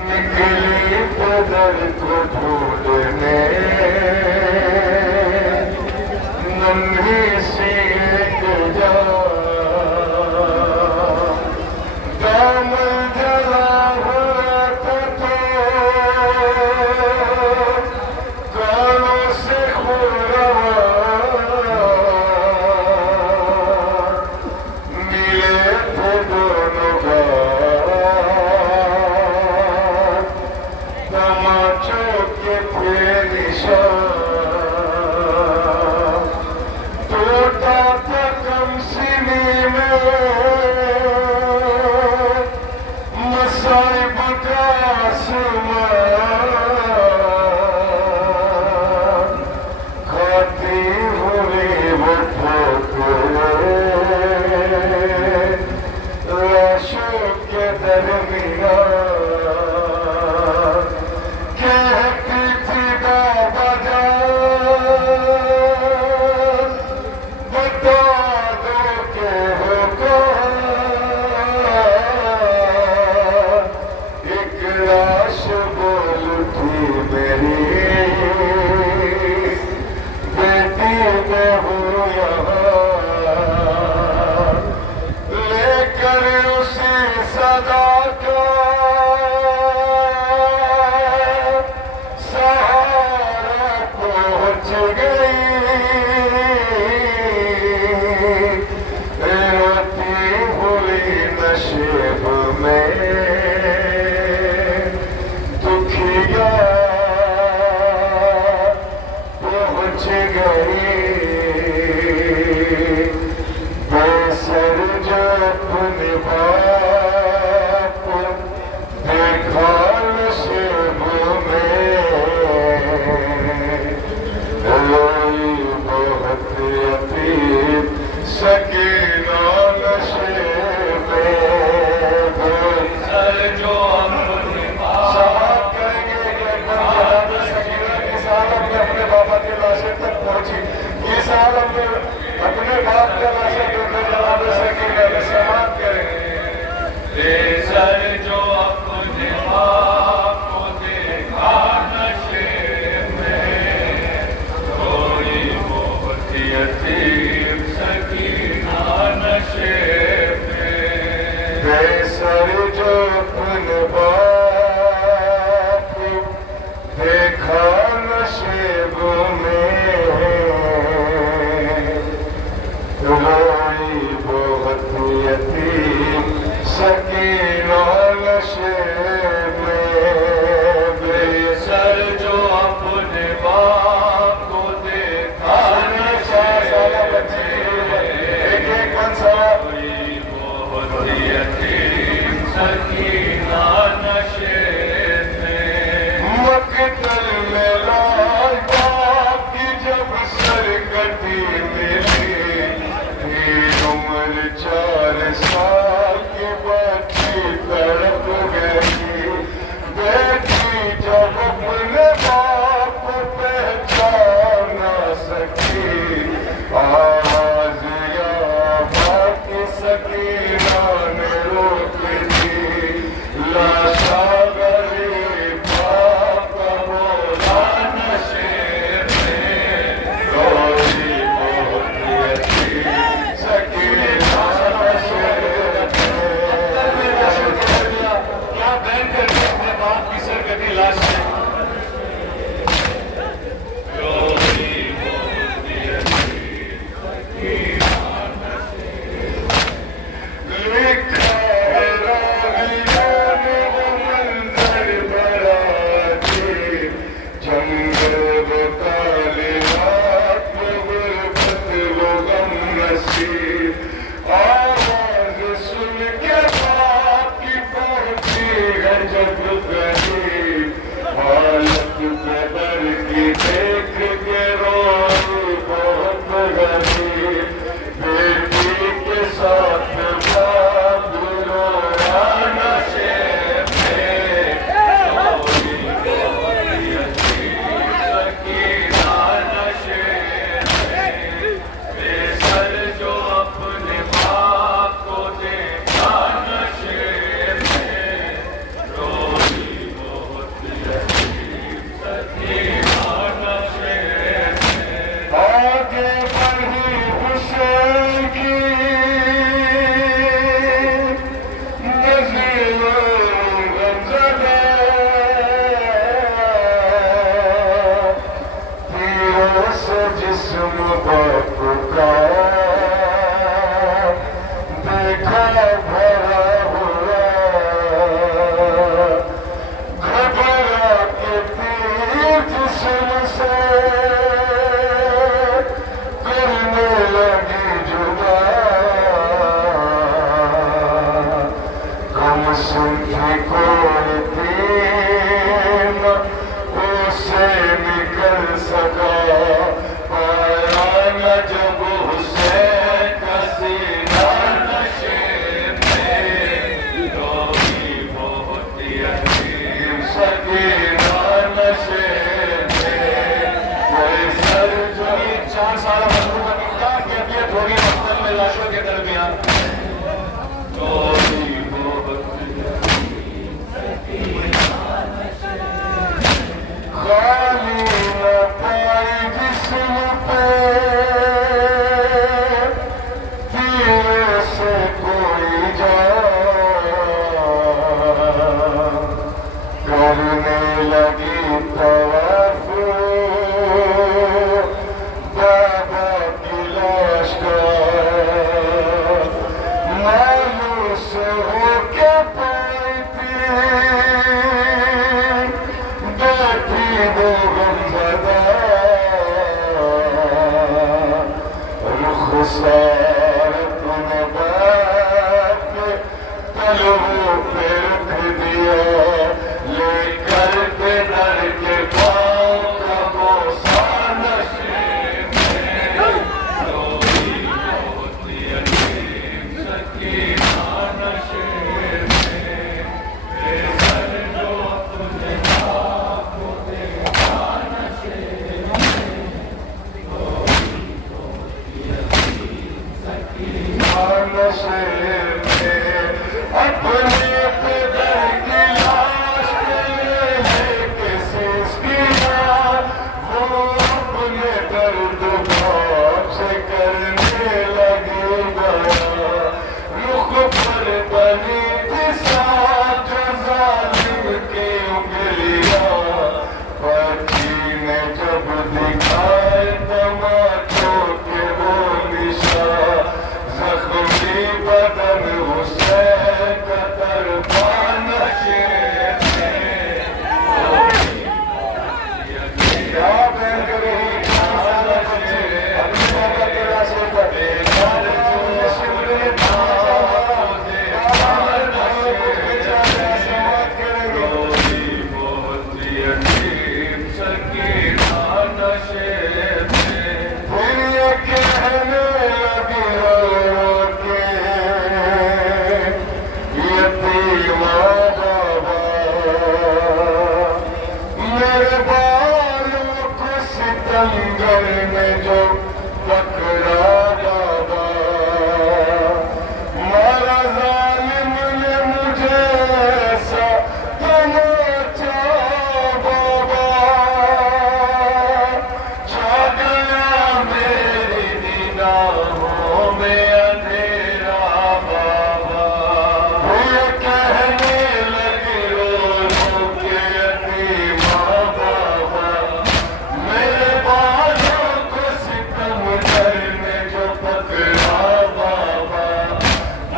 निकली बदर को ढूंढने नन्ही सी एक दामन जला हुआ था तो कानों से खुरवा मिले थे दोनों तमाचों के थे निशान टूटा था कम सीने में मसाइब का आसमान खाती हुई वो ठोकरें लाशों के दरमियान कहती थी बाबा जान बता दो के हो कौन एक लाश बोल उठी मेरी बेटी मैं हूँ यहाँ लेकर उसी सदा का सहारा पहुँच गई रोती हुई नशेब में दुखिया पहुँच गई बेसर जो अपने बाप देखा नशेब में रोई बहुत अतीब सकीना नशेब में बेसर जो अपने बाप करेंगे जनाब सकीना की सालत में अपने बाबा के लाशे तक पहुंची ये सालत में अपने बाप के लाशे देखकर जनाब सकीना में समाप्त करेंगे बेसर जो अपने बाप को देखा नशे में रोई बहुत यतीम सकीना नशे में बेसर जो अपने बाप को देखा नशेब में रोई बहुत यतीम सकीना नशे में बेसर जो अपने बाप को देखा नशे एक एक रोई बहुत यतीम सकीना नशे में मकतल में लाल बाप की जब सरकटी मिली उम्र 4 साल की बच्ची तड़प गई बेटी जब अपने बाप को पहचान ना सकी आवाज या बात सकीना ने रोक दी हुस्न की कोई तीर उसे निकल सका, पाया न जब हुसैन का सीना नशे में, रोगी बहुत यतीम सकीना नशे में। कोई सर जो 4 साल मजबूर का निकला कैफियत होगी मक्तल में लाशों के दरमियान, खाली न पाई जिस्म पे तीर से कोई जान, करने लगी तवाफ बाबा की लाश का, मायूस होके पाई थी बैठी वो गमज़दा, रुख़सार तूने बात तलवों पे रख दिया, लेकर के दर के पाँव का बोसा नशे में, रोगी बहुत यतीम सकीना नशे में, बेसर जो तुझे आपको देखा नशे में, रोगी बहुत यतीम सकीना नशे में, अपने पितर की लाश के लेके सिसकिया, वो अपने दर्द भाव से करने लगी बया, रुख पर बनी थी साथ जो जालिम की उंगलियां, बच्ची ने जब दिखाए तमाचों के वो निशान, जख्मी बदन हुसैन का तरफा नशे में, क्या बहन करेगी नशे, अपनी बाबा के रास्ते पर बेकार जो शिवरे रोगी बहुत यतीम सकीना नशे में, फिर ये कहने लगी रो के यतीमा बाबा, मेरे बालों को सितमगर में जो पकड़ा बाबा, मारा जालिम ने मुझे ऐसा तमाचा बाबा, छा गया मेरी निगाहों में अंधेरा बाबा, ये कहने लगी रो के यतीमा बाबा, मेरे बालों को सितमगर में जो पकड़ा बाबा,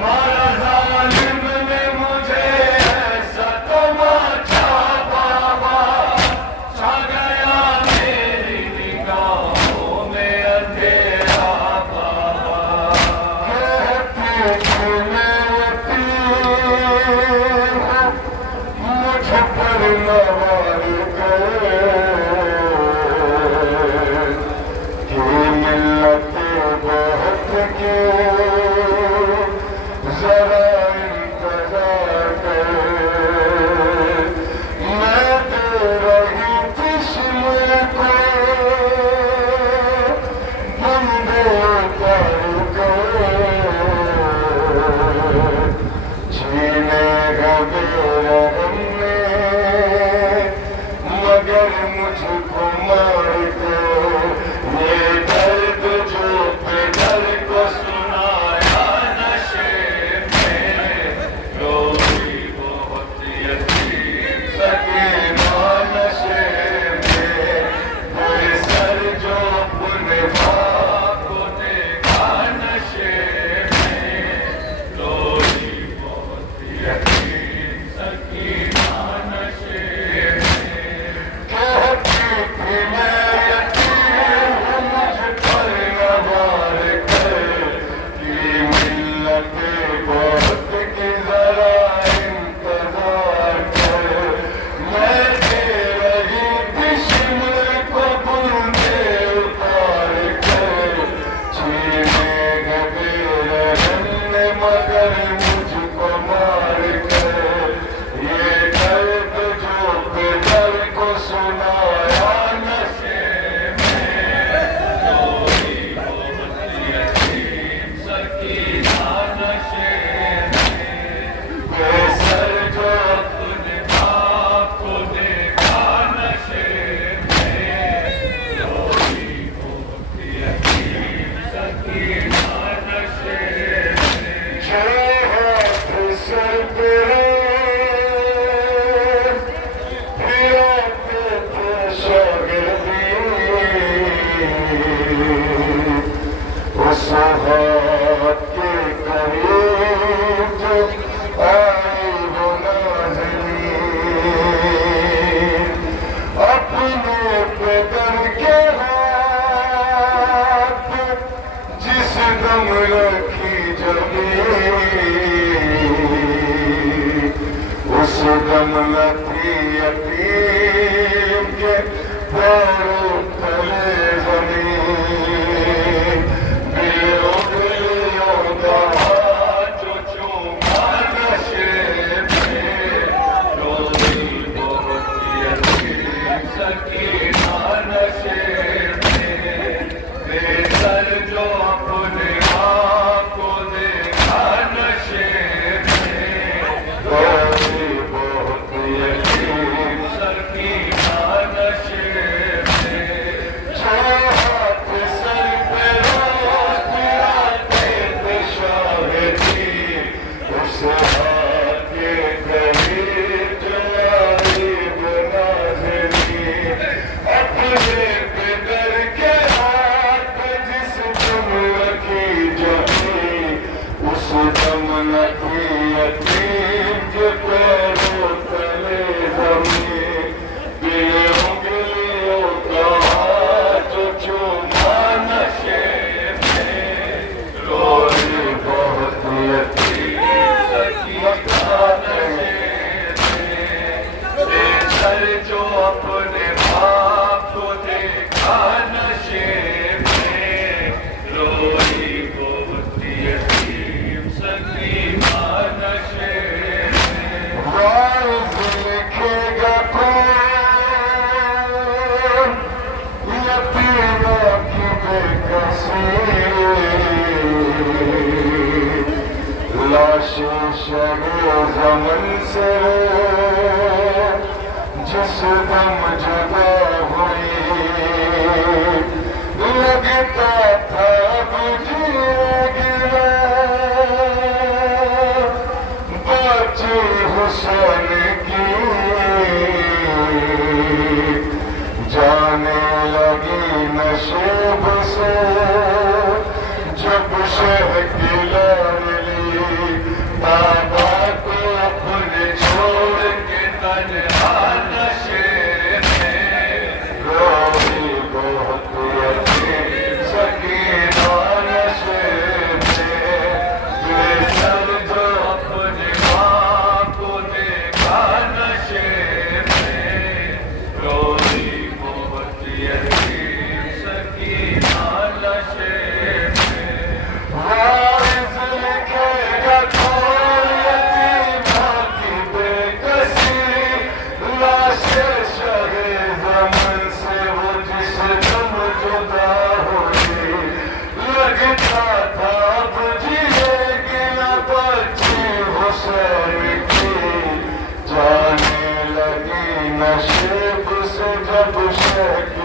मारा जालिम ने मुझे ऐसा तमाचा बाबा, छा गया मेरी निगाहों में अंधेरा बाबा, कहती थी मैं यतीम हूँ, मुझ पर न वार करे, कि मिल्लतें बहुत की जरा इंतजार करे, मैं दे रही थी शिमले को बंदे उतार कर, छीने गए हमने दम न थी यतीम के पैरों तले जमीन, गिलियों गिलियों का हाथ जो चूमा नशे में, रोई बहुत यतीम सकीना नशे में, बेसर जो अपने आप को देखा नशे में, रोई बहुत यतीम सकीना नशे में, जो हाथ सर पे रोज पिराते थे शाहिदी, उस हाथ के करीब जलाई बनाज़री, अपने फिकर के हाथ पे जिस दम रखी जमी, उस दम न थी यतीम के पैरों तले जमीन, गिलियों गिलियों का हाथ जो चूमा नशे में, रोई बहुत यतीम सकीना नशे में, बेसर जो अपने बाप को देखा नशे में, रोई बहुत यतीम सकीना नशे में, वाइज़ लिखेगा कौन यतीमों की बेकसी, लाशें शबे ज़मन से जिस दम जुदा हुई, लगता था बुझेगी बच्चे हुसैन की, जाने लगी नशेब से जब शह की लाडली, बाबा को अपने छोड़ के तन्हा नशे में, रोई बहुत यतीम सकीना नशे में, बेसर जो अपने माँ को देखा नशे में, रोई बहुत यतीम सकीना नशे में, वाइज़ लिखेगा कौन यतीमों की बेकसी, लाशें शहे ज़मन से वो जिस दम जुदा हुई, लगता था बुझेगी न बच्ची हुसैन की, जाने लगी नशेब से जब शह की